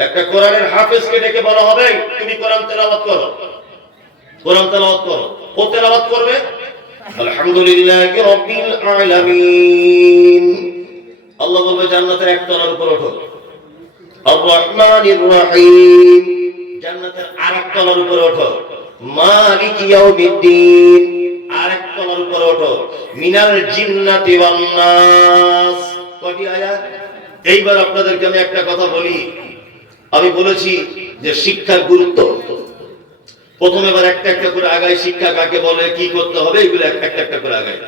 একটা কোরআনের হাফেজকে ডেকে বলা হবে, তুমি কোরআন তেলাওয়াত করো। কোরআন তেলাওয়াত করো। ও তেলাওয়াত করবে? রাব্বিল আলামিন। আল্লাহ বলবে, জান্নাতের এক তলার উপর ওঠো। আর রহমানির রহিম। জান্নাতের আরেক তলার উপর ওঠো। মালিক ইয়াউমিদ্দিন। আরেক তলার উপর ওঠো। মিনাল জিন্নাতি ওয়ান নাস। কয়টি আয়াত? এইবার আপনাদেরকে আমি একটা কথা বলি। আমি বলেছি যে শিক্ষার গুরুত্ব। প্রথমে এবার একটা একটা করে আগায় শিক্ষা কাকে বলে, কি করতে হবে, এগুলো একটা একটা একটা করে আগায়।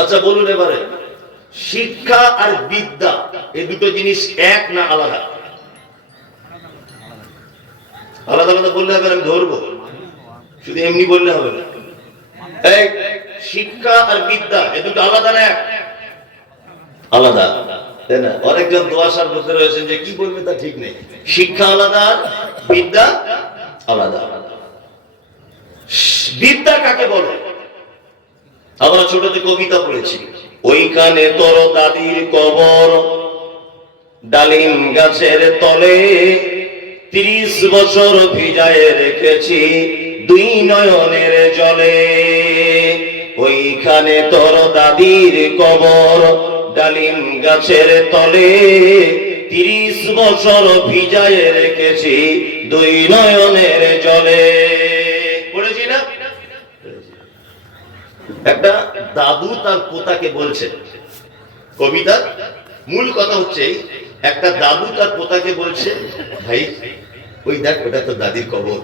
আচ্ছা বলুন এবারে, শিক্ষা আর বিদ্যা, এই দুটো জিনিস এক না আলাদা? আলাদা আলাদা বললে হবে আমি ধরবো। শুধু এমনি বললে হবে না। শিক্ষা আর বিদ্যা, এ দুটো আলাদা না এক? আলাদা। অনেকজন দোয়াশার মধ্যে রয়েছেন যে কি বলবে তা ঠিক নেই। শিক্ষা আলাদা, বিদ্যা আলাদা। বিদ্যা কাকে বলে? আমরা ছোটতে কবিতা পড়েছি। ওইখানে তোর দাদির কবর, ডালিম গাছের তলে তিরিশ বছর ভিজায় রেখেছি দুই নয়নের জলে। ওইখানে তোর দাদির কবর ডালিম গাছের তলে তিরিশ বছর ভিজায় রেখেছি দুই নয়নের জলে। পড়েছি না? একটা দাদু তার পোতাকে বলছে কবিতার মূল কথা হচ্ছে একটা দাদু তার পোতাকে বলছে, ভাই, ওই দেখ, ওটা তো দাদির কবর।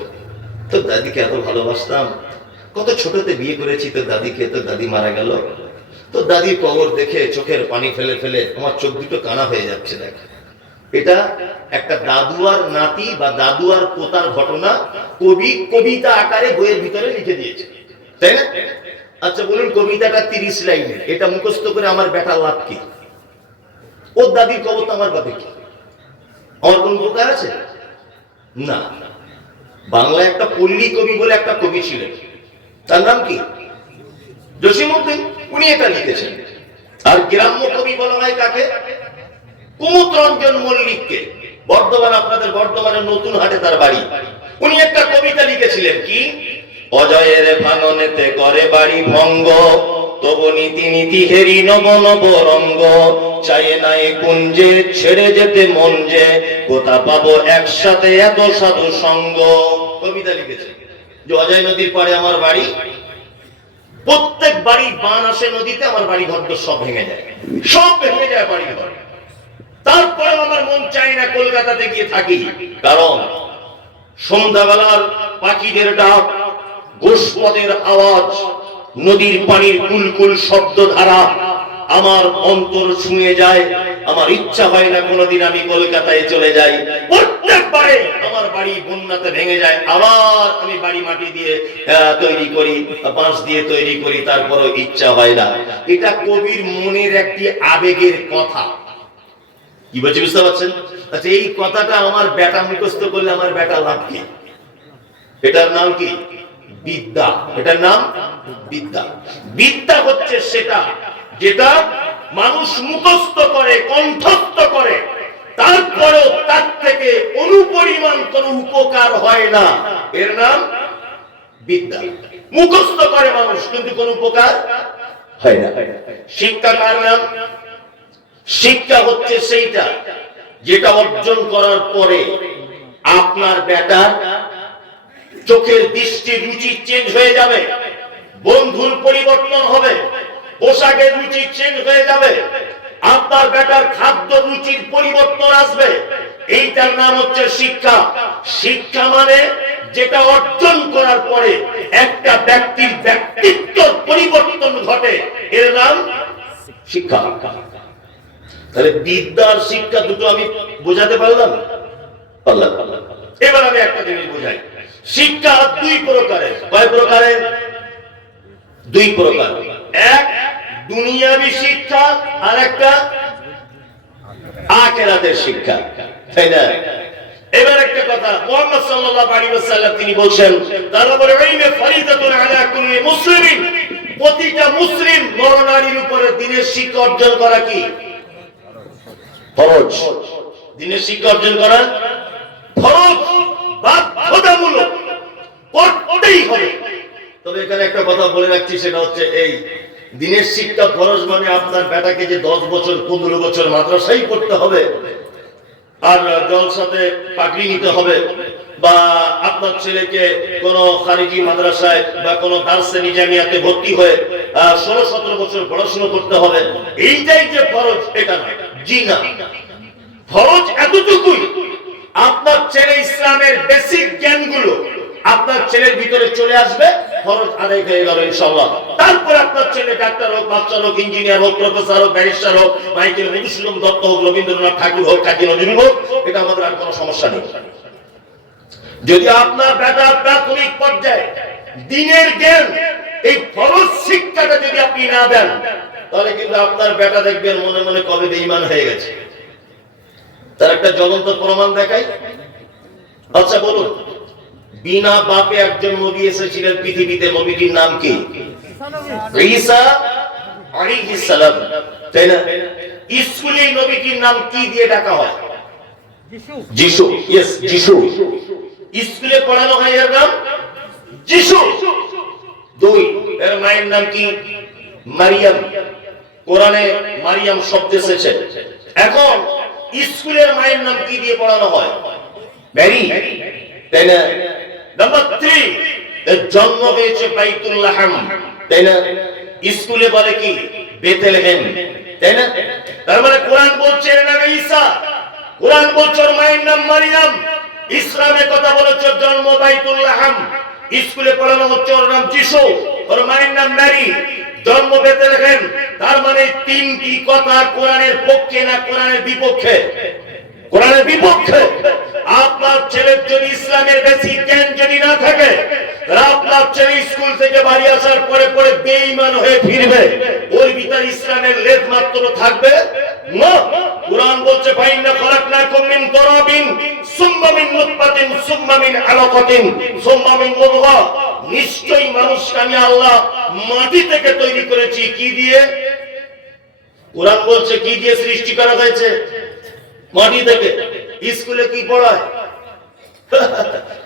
তো দাদিকে এত ভালোবাসতাম। কত ছোটতে বিয়ে করেছি তো দাদিকে, তোর দাদি মারা গেল। তো দাদির কবর দেখে চোখের পানি ফেলে ফেলে আমার চোখ দুটো কানা হয়ে যাচ্ছে, দেখ। এটা একটা দাদু আর নাতি বা দাদু আর পোতার ঘটনা কবি, কবিতা আকারে বইয়ের ভিতরে লিখে দিয়েছে। তাই না? আচ্ছা বলুন কবিতাটা তিরিশ লাইনের এটা মুখস্থ করে আমার বেটা লাভ কি? ওর দাদির কবর তো আমার বাপে কি? আমার কোন উপকার আছে? না। বাংলায় একটা পল্লী কবি বলে একটা কবি ছিলেন। তার নাম কি? জসিমুদ্দিন উনি এটা লিখেছেন। আর গ্রাম্য কবি বলা হয় কাকে? কুমুদ রঞ্জন মল্লিককে। বর্ধমান আপনাদের বর্ধমানের নতুন হাটে তার বাড়ি। উনি একটা কবিতা লিখেছিলেন, কি? অজয়ের ভাঙনেতে করে বাড়ি ভঙ্গ, তবু নীতি নীতি হেরি নব নব রঙ্গ। চায়ে নাই কুঞ্জে ছেড়ে যেতে মন যে, কোথা পাবো একসাথে এত সাধু সঙ্গ কবিতা লিখেছে যে অজয় নদীর পাড়ে আমার বাড়ি প্রত্যেক বাড়ি বান আসে নদীতে, আমার বাড়ি ঘর সব ভেঙে যায়। সব ভেঙে যায় বাড়ি ঘর। তারপরে আমার মন চায় না কলকাতাতে গিয়ে থাকি। কারণ সন্ধ্যাবেলার পাখিদের ডাক, গোষ্পদের আওয়াজ, নদীর পানির কুলকুল শব্দ ধারা আমার অন্তর ছুঁয়ে যায়, আমার ইচ্ছা হয় না কোনোদিন আমি কলকাতায় চলে যাই। প্রত্যেকবারে আমার বাড়ি বন্যাতে ভেঙে যায়, আবার আমি বাড়ি মাটি দিয়ে তৈরি করি, বাঁশ দিয়ে তৈরি করি, তারপরও ইচ্ছা হয় না। এটা কবির মনের একটি আবেগের কথা। কি বলছি, বুঝতে পারছেন? আচ্ছা এই কথাটা আমার বেটা মুখস্থ করলে আমার বেটা লাভ কি? এটার নাম কি? বিদ্যা। এটার নাম? বিদ্যা। বিদ্যা হচ্ছে সেটা। যেটা মানুষ মুখস্থ করে, কণ্ঠস্থ করে, তারপরেও তার থেকে অনুপরিমাণ কোন উপকার হয় না। এর নাম বিদ্যা। মুখস্থ করে মানুষ, কিন্তু কোন উপকার হয় না। শিক্ষা কার নাম? শিক্ষা হচ্ছে সেইটা যেটা অর্জন করার পরে আপনার বেটার চোখের দৃষ্টি রুচি চেঞ্জ হয়ে যাবে, বন্ধুর পরিবর্তন হবে পোশাকের রুচি চেঞ্জ হয়ে যাবে। আপনার বেটার খাদ্য রুচির পরিবর্তন আসবে। এইটার নাম হচ্ছে শিক্ষা। শিক্ষা মানে যেটা অর্জন করার পরে একটা ব্যক্তির ব্যক্তিত্ব পরিবর্তন ঘটে। এর নাম শিক্ষা। তাহলে বিদ্যার শিক্ষা দুটো আমি বোঝাতে পারলাম। এবার আমি একটা জিনিস বোঝাই। শিক্ষা দুই প্রকারের। কয় প্রকারের? দুই প্রকার। এক দুনিয়াবি শিক্ষা আর একটা আখেরাতের শিক্ষা। তাই না? এবার একটা কথা, মুহাম্মদ সাল্লাল্লাহু আলাইহি ওয়াসাল্লাম তিনি বলেন তারপরে ইলমে ফরিদাতুন আলা কুল্লি মুসলিমিন, প্রতিটা মুসলিম নরনারীর উপরে দিনের শিক্ষা অর্জন করা কি? ফরজ। দিনের শিক্ষা অর্জন করা ফরজ, বাধ্যতামূলক, করতেই হবে। তবে এখানে একটা কথা বলে রাখছি, সেটা হচ্ছে এই দিনের শিক্ষা ফরজ মানে আপনার বেটাকে যে দশ বছর, পনেরো বছর মাদ্রাসাই পড়তে হবে, আর জলসাতে পাকড়ি নিতে হবে, বা আপনার ছেলেকে কোন খারিজি মাদ্রাসায় বা কোন দার্সে নিজামিয়াতে ভর্তি হয়ে ষোলো, সতেরো বছর পড়াশোনা করতে হবে, এইটাই যে ফরজ, এটা জি না। ফরজ এতটুকুই, আপনার ছেলে ইসলামের বেসিক জ্ঞানগুলো আপনার ছেলের ভিতরে চলে আসবে ফরজ আদায় হয়ে গেল ইনশাল্লাহ তারপর আপনার ছেলে ডাক্তার হোক, বাচ্চা হোক, ইঞ্জিনিয়ার হোক, প্রফেসর হোক, ব্যারিস্টার হোক, মাইকেল মধুসূদন দত্ত হোক, রবীন্দ্রনাথ ঠাকুর হোক, কাজী নজরুল হোক, এটা আমাদের আর কোনো সমস্যা নেই। যদি আপনার বেটা প্রাথমিক পর্যায়ে দিনের জ্ঞান, এই ফরজ শিক্ষাটা যদি আপনি না দেন, তাহলে কিন্তু আপনার বেটা দেখবেন মনে মনে কবে বেঈমান হয়ে গেছে। তার একটা জ্বলন্ত প্রমাণ দেখাই। আচ্ছা বলুন। বিনা বাপে একজন নবী এসেছিলেন পৃথিবীতে নবীটির নাম কি? ঈসা আলাইহিস সালাম তাই না? স্কুলে নবীটির নাম কি দিয়ে ডাকা হয়? যিশু। ইয়েস যিশু। স্কুলে পড়ানো হয় এর নাম? যিশু। দুই এর মায়ের নাম কি? মারিয়াম। কোরআনে মারিয়াম শব্দ এসেছে। এখন স্কুলের মায়ের নাম কি দিয়ে পড়ানো হয়? ম্যারি। তাই না? নাম্বার থ্রি জন্ম হয়েছে বাইতুল্লাহাম তাই না? স্কুলে বলে কি? বেতেলহেম তাই না? তার মানে কোরআন বলছে, এর নাম ঈসা। কোরআন বলছে, ওর মায়ের নাম মারিয়াম। ইসলামের কথা বলেছে জন্ম বাইতুল্লাহাম স্কুলে পড়ানো হচ্ছে, ওর নাম যিশু। ওর মায়ের নাম ম্যারি। জন্ম বেতেলহেম তার মানে তিনটি কথা কোরআনের পক্ষে না কোরআনের বিপক্ষে? কোরআনের বিপক্ষে আপনার ছেলের যদি ইসলামের বেশি জ্ঞান যদি না থাকে আপনার ছেলে স্কুল থেকে বাড়ি আসার পরে পরে বেঈমান হয়ে ফিরবে, ওর ভিতর ইসলামের লেদ মাত্র থাকবে? কোরআন বলছে, ফাইন্না তুরাবিন আলাকাতিন মুদগা। নিশ্চয়ই আমি আল্লাহ মাটি থেকে তৈরি করেছি। কি দিয়ে? কোরআন বলছে, কি দিয়ে সৃষ্টি করা হয়েছে? মাটি থেকে স্কুলে কি পড়ায়?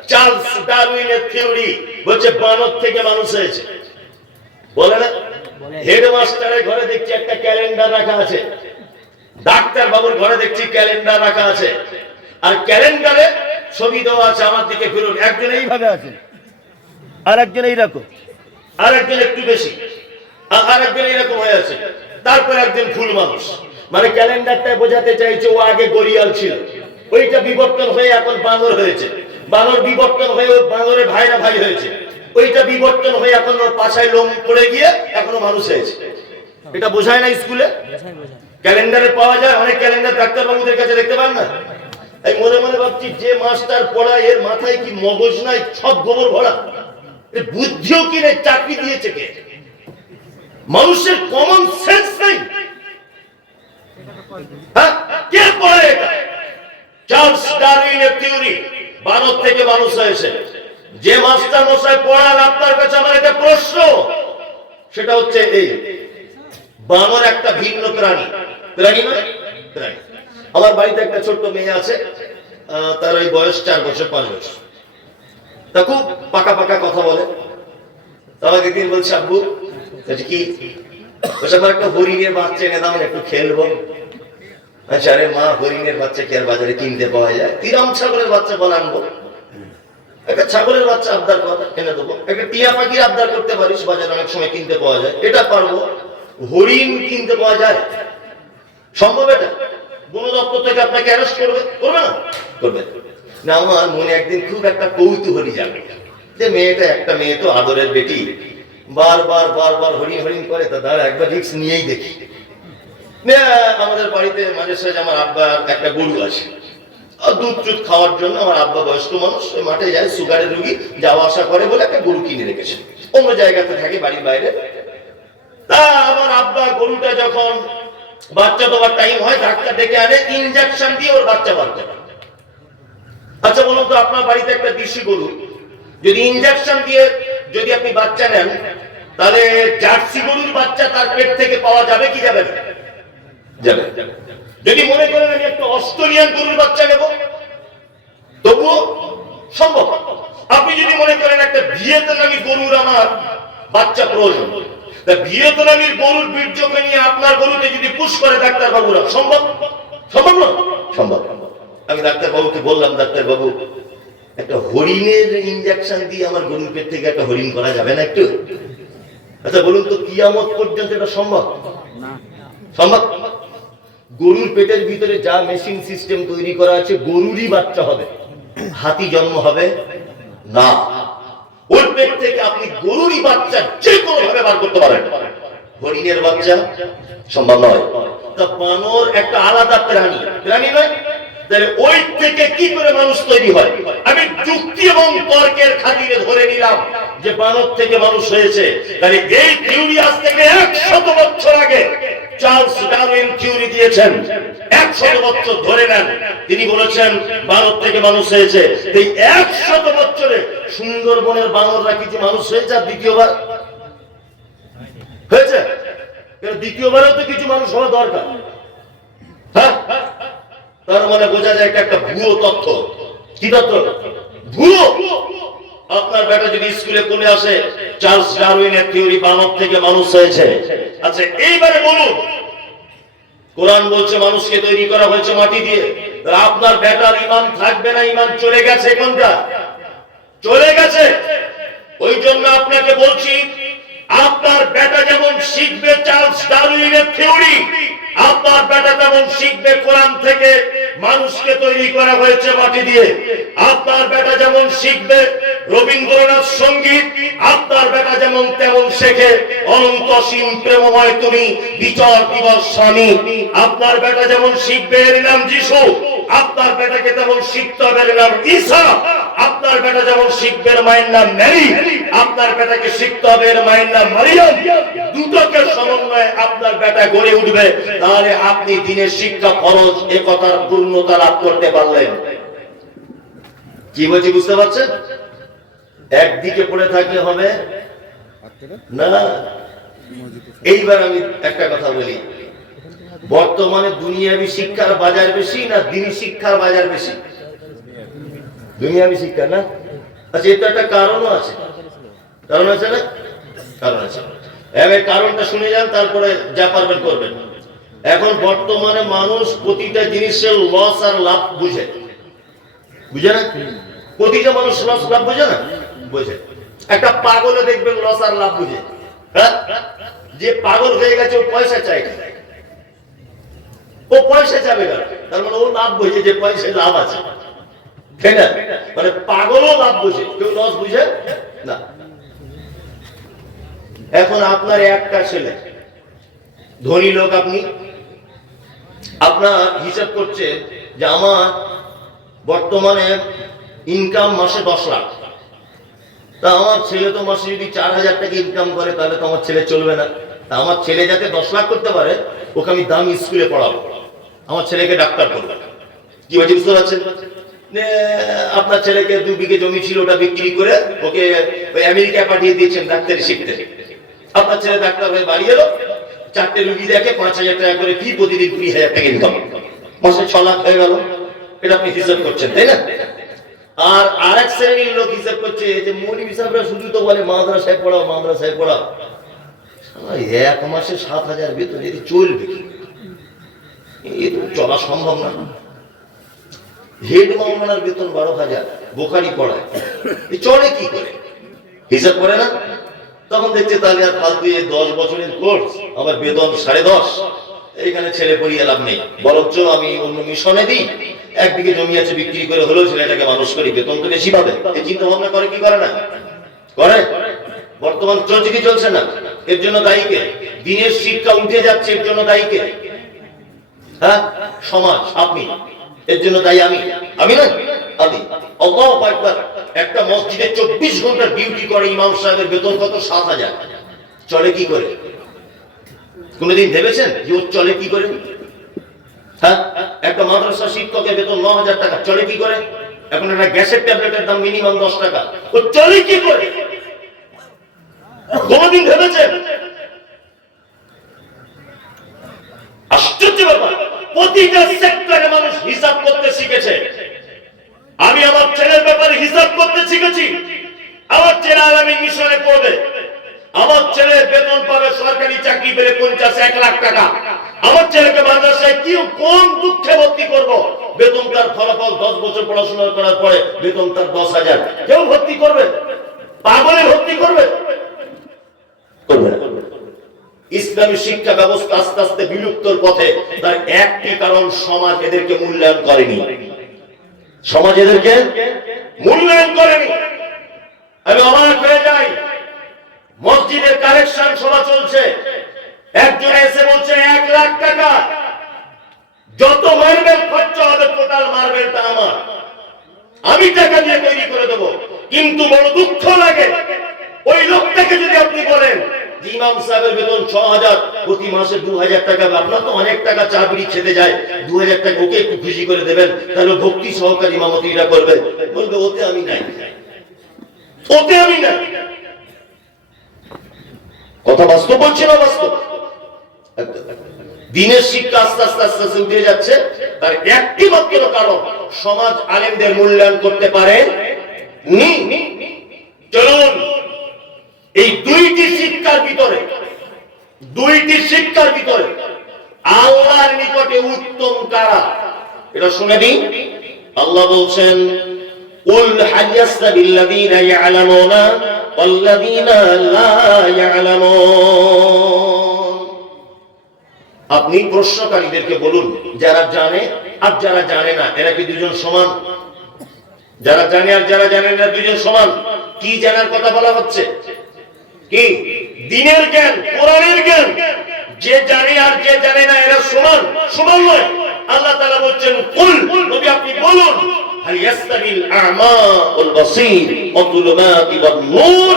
চার্লস ডারউইনের থিওরি বলছে বানর থেকে মানুষ হয়েছে। বলে না? হেডমাস্টারের ঘরে দেখছি একটা ক্যালেন্ডার রাখা আছে। ডাক্তার বাবুর ঘরে দেখছি ক্যালেন্ডার রাখা আছে। আর ক্যালেন্ডারে ছবি দেওয়া আছে আমার দিকে ফিরুন। একজন এইভাবে আছে। আর একজন এইরকম। আর একজন একটু বেশি। আর একজন এইরকম হয়ে আছে। তারপর একজন ফুল মানুষ। মানে ক্যালেন্ডারটা বোঝাতে চাইছে ও আগে গরিয়াল ছিল। ওইটা বিবর্তন হয়ে এখন বানর হয়েছে। বানর বিবর্তন হয়ে ও বানরের ভাইরা ভাই হয়েছে। ওইটা বিবর্তন হয়ে এখন ওর পাশায় লোম পড়ে গিয়ে এখনও মানুষ হয়েছে। এটা বোঝায় না স্কুলে? ক্যালেন্ডারে পাওয়া যায়, অনেক ক্যালেন্ডার ডাক্তারবাবুদের কাছে দেখতে পান না? এই মনে মনে ভাবছি যে মাস্টার পড়ায় এর মাথায় কি মগজ নাই? সব গোবর ভরা। বুদ্ধিও কি নেই চাকরি দিয়েছে কে? মানুষের কমন সেন্স নেই? কে পড়ে এটা চার্লস ডারউইনের থিওরি ভারত থেকে মানুষ হয়েছে যে মাস্টার মশাই পড়ান, আপনার কাছে আমার একটা প্রশ্ন। সেটা হচ্ছে এই, বানর একটা ভিন্ন প্রাণী। প্রাণী নয় প্রাণী। আমার বাড়িতে একটা ছোট্ট মেয়ে আছে তার ওই বয়স চার বছর, পাঁচ বছর। তা খুব পাকা পাকা কথা বলে। তো আমাকে একদিন বলছে, আব্বু কি এটা পারব। হরিণ কিনতে পাওয়া যায়। সম্ভব এটা? বন দপ্তর থেকে আপনাকে অ্যারেস্ট করবে? করবে না? করবে। না, আমার মনে একদিন খুব একটা কৌতূহলী যাবে যে মেয়েটা একটা মেয়ে তো আদরের বেটি। বারবার বারবার হরিণ হরিণ করে, তা দাঁড়া, একবার রিক্স নিয়েই দেখি। আমাদের বাড়িতে মাঝে সাঝে আমার আব্বা একটা গরু আছে। দুধ টুধ খাওয়ার জন্য আমার আব্বা বয়স্ক মানুষ মাঠে যায় সুগারের রুগী, যাওয়া আসা করে বলে একটা গরু কিনে রেখেছে। অন্য জায়গাতে থাকে, বাড়ির বাইরে। তা আমার আব্বা গরুটা যখন বাচ্চা দেওয়ার টাইম হয়, ডাক্তার ডেকে আনে ইনজেকশন দিয়ে ওর বাচ্চা বার করে। আচ্ছা বলুন তো, আপনার বাড়িতে একটা দেশি গরু, যদি ইনজেকশন দিয়ে যদি আপনি বাচ্চা নেন তাহলে জার্সি গরুর বাচ্চা তার পেট থেকে পাওয়া যাবে কি যাবে যাবে। যদি মনে করেন আমি একটা অস্ট্রেলিয়ান গরুর বাচ্চা নেব তবুও সম্ভব। আপনি যদি মনে করেন একটা ভিয়েতনামি গরুর আমার বাচ্চা প্রয়োজন ভিয়েতনামের গরুর বীর্যকে নিয়ে আপনার গরুতে যদি পুশ করে ডাক্তার বাবুরা সম্ভব? সম্ভব না সম্ভব। আমি ডাক্তার বাবুকে বললাম ডাক্তার বাবু একটা হরিণের ইঞ্জেকশন দিয়ে আমার গরুর পেট থেকে একটা হরিণ করা যাবে না একটু? আচ্ছা বলুন তো কিয়ামত পর্যন্ত এটা সম্ভব? সম্ভব? গরুর পেটের ভিতরে যা মেশিন সিস্টেম তৈরি করা আছে গরুরই বাচ্চা হবে। হাতি জন্ম হবে? না। ওর পেট থেকে আপনি গরুরই বাচ্চা যে কোনো ভাবে বার করতে পারেন। হরিণের বাচ্চা সম্ভব নয়। তা বানর একটা আলাদা প্রাণী। প্রাণী নয়? তাহলে ওই থেকে কি করে মানুষ তৈরি হয়? আমি যুক্তি এবং তর্কের খাতিরে ধরে নিলাম যে বানর থেকে মানুষ হয়েছে। তাহলে এই থিওরি আজ থেকে একশত বছর আগে চার্লস বছর ধরে নেন। তিনি বলেছেন বানর থেকে মানুষ হয়েছে। এই একশত বছরে সুন্দরবনের বানররা কিছু মানুষ হয়েছে আর দ্বিতীয়বার? হয়েছে? দ্বিতীয়বারেও তো কিছু মানুষ হওয়া দরকার। হ্যাঁ? তার মানে বোঝা যায় এটা একটা ভুয়ো তথ্য। কি তথ্য? ভুয়ো! আপনার বেটা যদি স্কুলে কোনে আসে, চার্লস ডারউইনের থিওরি বানর থেকে মানুষ হয়েছে। আচ্ছা এইবারে বলুন, কোরআন বলছে মানুষকে তৈরি করা হয়েছে মাটি দিয়ে। আপনার বেটার ইমান থাকবে না, ইমান চলে গেছে এখনকার চলে গেছে। ওই জন্য আপনাকে বলছি, আপনার বেটা যেমন শিখবে চার্লস ডারউইনের থিওরি, আপনার বেটা তেমন শিখবে কোরআন থেকে মানুষকে তৈরি করা হয়েছে মাটি দিয়ে। আপনার বেটা যেমন শিখবে রবীন্দ্রনাথ সংগীত, আপনার বেটা যেমন তেমন শেখে। অনন্ত সীম প্রেমময় তুমি, বিচার দিবস স্বামী। আপনার বেটা যেমন শিখবে এর নাম যিশু, আপনার বেটাকে তেমন শিখতে হবে এর নাম ঈসা। আপনার বেটা যেমন শিখবে এর মায়ের নাম ম্যারি, আপনার বেটাকে শিখতে হবে এর মায়ের নাম মারিয়াম। দুটোকে সমন্বয়ে আপনার বেটা গড়ে উঠবে। তাহলে আপনি দিনের শিক্ষা, ফরজ এ কথার পূর্ণতা লাভ করতে পারলেন। কি বলছি বুঝতে পারছেন? একদিকে পড়ে থাকলে হবে না এইবার আমি একটা কথা বলি। বর্তমানে দুনিয়াবি শিক্ষার বাজার বেশি না দিনী শিক্ষার বাজার বেশি? দুনিয়াবি শিক্ষা না? আচ্ছা এটা একটা কারণও আছে। কারণ আছে না? কারণ আছে। এবার কারণটা শুনে যান, তারপরে যা পারবেন করবেন। এখন বর্তমানে মানুষ প্রতিটা জিনিসের লস আর লাভ বুঝে। বুঝে না? প্রতিটা মানুষ লস লাভ বুঝে না? বুঝে। একটা পাগলে দেখবেন লস আর লাভ বুঝে। হ্যাঁ? যে পাগল হয়ে গেছে, ও পয়সা চাই ও পয়সা যাবে না। তার মানে ও লাভ বুঝে যে পয়সায় লাভ আছে। তাই মানে পাগলও লাভ বুঝে। কেউ লস বুঝে? না। এখন আপনার একটা ছেলে। ধনী লোক আপনি। আপনার হিসাব করছে যে আমার বর্তমানে ইনকাম মাসে দশ লাখ। তা আমার ছেলে তো মাসে যদি চার হাজার টাকা ইনকাম করে, তাহলে তো আমার ছেলে চলবে না। তা আমার ছেলে যাতে দশ লাখ করতে পারে, ওকে আমি দামি স্কুলে পড়াবো। আমার ছেলেকে ডাক্তার করব। কি বলছি, বুঝতে পারছেন? আপনার ছেলেকে দু বিঘে জমি ছিল, ওটা বিক্রি করে ওকে ওই আমেরিকায় পাঠিয়ে দিয়েছেন ডাক্তারি শিখতে। আপনার ছেলে ডাক্তার হয়ে বাড়ি এলো, চারটে রুগী দেখে পাঁচ হাজার টাকা করে ফি প্রতিদিন কুড়ি হাজার টাকা ইনকাম মাসে ছ লাখ হয়ে গেল। এটা আপনি হিসাব করছেন, তাই না? আর আরেক শ্রেণির লোক হিসাব করছে যে মৌলিক হিসাবরা শুধু তো বলে মাদ্রাসায় পড়াও মাদ্রাসায় পড়াও। এক মাসে সাত হাজার বেতন এটি চলবে এ তো চলা সম্ভব না। হেড মাওলানার বেতন বারো হাজার, বোখারি পড়ায়। চলে কি করে? হিসাব করে না? তখন দেখছে তাহলে আর ফালতু এই দশ বছরের কোর্স আমার বেতন সাড়ে দশ। এইখানে ছেলে পড়িয়ে লাভ নেই। বরঞ্চ আমি অন্য মিশনে দিই। একদিকে জমি আছে, বিক্রি করে হলেও ছেলেটাকে মানুষ করি বেতন তো বেশি পাবে এই চিন্তা ভাবনা করে, কি করে না? করে? বর্তমান চলছে কি চলছে না। এর জন্য দায়ীকে দিনের শিক্ষা উঠে যাচ্ছে, এর জন্য দায়ীকে হ্যাঁ? সমাজ, আপনি। এর জন্য দায়ী আমি। আমি না? আমি। আল্লাহ একবার একটা মসজিদে চব্বিশ ঘণ্টা ডিউটি করে ইমাম সাহেবের বেতন কত? সাত হাজার। চলে কি করে? কোনদিন ভেবেছেন যে ওর চলে কি করে? হ্যাঁ? একটা মাদ্রাসা শিক্ষকের বেতন ন হাজার টাকা। চলে কি করে? এখন একটা গ্যাসের ট্যাবলেটের দাম মিনিমাম দশ টাকা। ও চলে কি করে? কোনদিন আশ্চর্য ব্যাপার। প্রতিটা সেক্টরে মানুষ হিসাব করতে শিখেছে। আমি আমার ছেলের ব্যাপারে হিসাব করতে শিখেছি। আমার ছেলে আগামী মিশনে পড়বে। আমার ছেলে বেতন পাবে সরকারি চাকরি পেলে পঞ্চাশ, এক লাখ টাকা। আমার ছেলেকে মাদ্রাসায় কি কোন দুঃখে ভর্তি করব? বেতন তার ফলাফল দশ বছর পড়াশোনা করার পরে বেতন তার দশ হাজার। কেউ ভর্তি করবে? পাগলে ভর্তি করবে? ইসলামী শিক্ষা ব্যবস্থা আস্তে আস্তে বিলুপ্তর পথে, তার একটি কারণ সমাজ এদেরকে মূল্যায়ন করেনি। সমাজ এদেরকে মূল্যায়ন করেনি আমি অবাক হয়ে যাই মসজিদের কালেকশন সভা চলছে একজন এসে বলছে এক লাখ টাকা যত মার্বেল খরচা হবে টোটাল মার্বেলটা আমার আমি টাকা দিয়ে তৈরি করে দেবো। কিন্তু বড় দুঃখ লাগে। ওই লোকটাকে যদি আপনি বলেন ইমাম সাহেবের বেতন ছ হাজার প্রতি মাসে দু হাজার টাকা আপনার তো অনেক টাকা চা বিড়ি খেতে যায় দু হাজার টাকা ওকে একটু খুশি করে দেবেন, তাহলে ভক্তি সহকারী ইমামতিরা করবে। বলবে, ওতে আমি নাই। ওতে আমি নাই। কথা বাস্তব বলছে না বাস্তব? দিনের শিক্ষা আস্তে আস্তে আস্তে আস্তে উঠে যাচ্ছে তার একটি মাত্র কারণ সমাজ আলেমদের মূল্যায়ন করতে পারে নি চলুন এই দুইটি শিক্ষার ভিতরে দুইটি শিক্ষার ভিতরে আল্লাহর নিকটে উত্তম কারা এটা শুনে দিন আল্লাহ বলছেন قل هل يستوي الذين يعلمون والذين لا يعلمون আপনি প্রশ্নকারীদেরকে বলুন, যারা জানে আর যারা জানে না, এরা কি দুজন সমান? যারা জানে আর যারা জানে না দুজন সমান। কি জানার কথা বলা হচ্ছে? কি? দিনের জ্ঞান, কোরআনের জ্ঞান। যে জানে আর যে জানে না, এরা সমান। সমান নয়। আল্লাহ তাআলা বলছেন, কুল, নবী আপনি বলুন, হাল ইয়াস্তাবিল আ'মা ওয়াল বাসীর ওয়া যুলুমাতি ওয়ান নূর?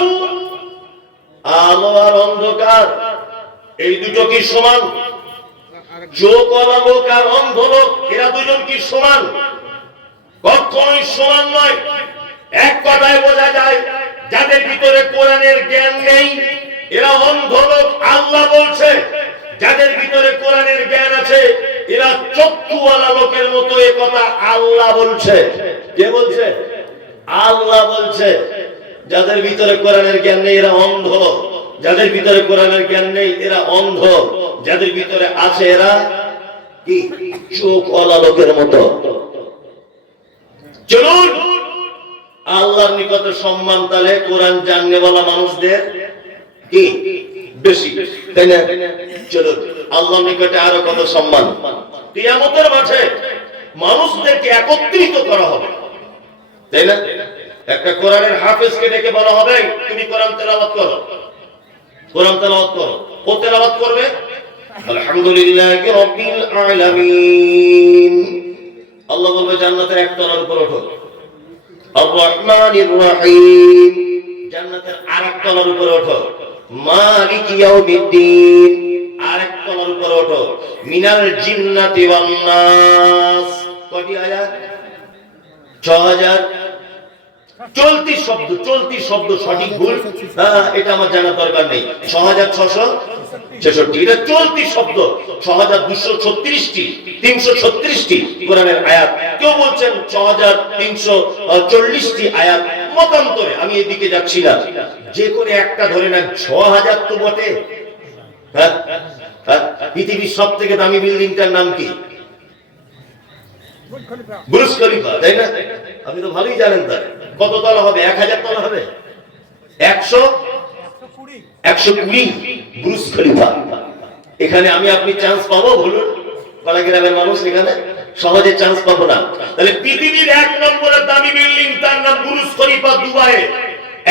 আলো আর অন্ধকার, এই দুটো কি সমান? চোখওয়ালা লোক আর অন্ধ লোক? এরা দুজন কি সমান? কখনোই সমান নয়। এক কথায় বোঝা যায়, যাদের ভিতরে কোরআনের জ্ঞান নেই, এরা অন্ধ লোক, আল্লাহ বলছে। যাদের ভিতরে কোরআনের জ্ঞান আছে, এরা চক্ষুওয়ালা লোকের মতো এ কথা আল্লাহ বলছে। কে বলছে? আল্লাহ বলছে। যাদের ভিতরে কোরআনের জ্ঞান নেই, এরা অন্ধ যাদের ভিতরে কোরআনের জ্ঞান নেই, এরা অন্ধ। যাদের ভিতরে আছে এরা কি? চোখওয়ালা লোকের মতো। চলুন, আল্লাহর নিকটে সম্মান তাহলে কোরআন জাননে বলা মানুষদের কি? বেশি, তাই না? চলুন, আল্লাহর নিকটে আরও কত সম্মান? কিয়ামতের মাঠে মানুষদেরকে একত্রিত করা হবে। তাই না? একটা কোরআনের হাফেজকে ডেকে বলা হবে, তুমি কোরআন তেলাওয়াত করো। কোরআন তেলাওয়াত করো। ও তেলাওয়াত করবে? আলহামদুলিল্লাহ রাব্বিল আলামিন। আল্লাহ বলবে, জান্নাতের এক তলার উপর ওঠো। আর রহমানির রহিম। জান্নাতের আরেক তলার উপর ওঠো। মালিক ইয়াউমিদ্দিন। আরেক তলার উপর ওঠো। মিনাল জিন্নাতি ওয়ান নাস। কয়টি আয়াত? 6000 চলতি শব্দ চলতি শব্দ সঠিক ভুল এটা আমার জানা দরকার নেই। ছ হাজার ছশো ছেষট্টি, এটা চলতি শব্দ। ছ হাজার দুশো ছত্রিশটি, তিনশো ছত্রিশটি কোরআনের আয়াত। কেউ বলছেন ছ হাজার তিনশো চল্লিশটি আয়াত। মতান্তরে আমি এদিকে যাচ্ছি না। যে কোনো একটা ধরে না ছ হাজার তো বটে। হ্যাঁ হ্যাঁ? পৃথিবীর সব থেকে দামি বিল্ডিংটার নাম কি? বুরুজ খলিফা, তাই না? আপনি তো ভালোই জানেন তার কত তলা হবে? এক হাজার তলা হবে? একশো? একশো কুড়ি? বুরুজ খলিফা। এখানে আমি আপনি চান্স পাবো, বলুন। গ্রামের মানুষ এখানে সহজে চান্স পাবো না। তাহলে পৃথিবীর এক নম্বরের দামি বিল্ডিং তার নাম খলিফা দুবাই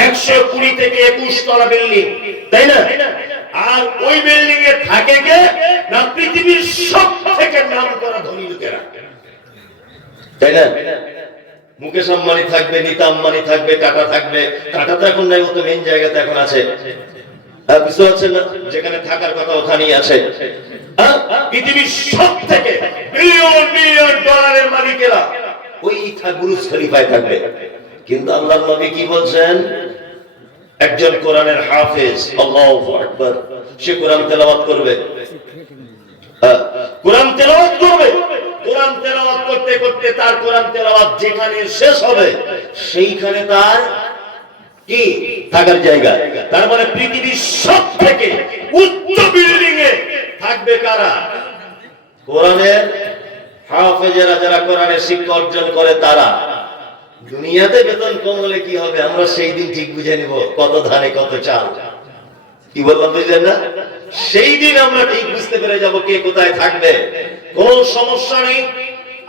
একশো কুড়ি থেকে একুশ তলা বিল্ডিং তাই না? আর ওই বিল্ডিং এ থাকে কে? না, পৃথিবীর সব থেকে নাম করা ধনী লোকেরা। তাই না? মুকেশ আম্বানি থাকবে নিতা আম্বানি থাকবে টাটা থাকবে। টাটা তো এখন নাই ও তো মেন জায়গাতে এখন আছে। হ্যাঁ, বুঝতে পারছেন না? যেখানে থাকার কথা ওখানেই আছে। হ্যাঁ? পৃথিবীর সব থেকে বিলিয়ন বিলিয়ন ডলারের মালিকেরা ওই খলিফায় থাকবে। কিন্তু আল্লাহ নবী কি বলছেন? একজন কোরআনের হাফেজ আল্লাহু আকবার সে কোরআন তেলাওয়াত করবে। হ্যাঁ, কোরআন তেলাওয়াত করবে। কোরআন তেলাওয়াত করতে করতে তার কোরআন তেলাওয়াত যেখানে শেষ হবে, সেইখানে তার কি? থাকার জায়গা। তার মানে পৃথিবীর সব থেকে উচ্চ বিল্ডিং এ থাকবে কারা? কোরআনের হাফেজেরা যারা কোরআনের শিক্ষা অর্জন করে তারা। দুনিয়াতে বেতন কম হলে কি হবে? আমরা সেই দিন ঠিক বুঝে নিব কত ধানে, কত চাল। কি বললাম, বুঝলেন না? সেই দিন আমরা ঠিক বুঝতে পেরে যাব কে কোথায় থাকবে। কোন সমস্যা নেই।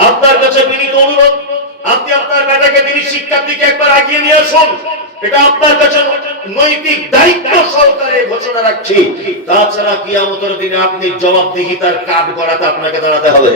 আপনার কাছে বিনীত অনুরোধ, আপনি আপনার বেটাকে তিনি শিক্ষার দিকে একবার আগিয়ে নিয়ে আসুন। এটা আপনার কাছে নৈতিক দায়িত্ব সহকারে ঘোষণা রাখছি। তাছাড়া কিয়ামতের দিনে আপনি জবাবদিহিতার কাঠ গড়াতে আপনাকে দাঁড়াতে হবে।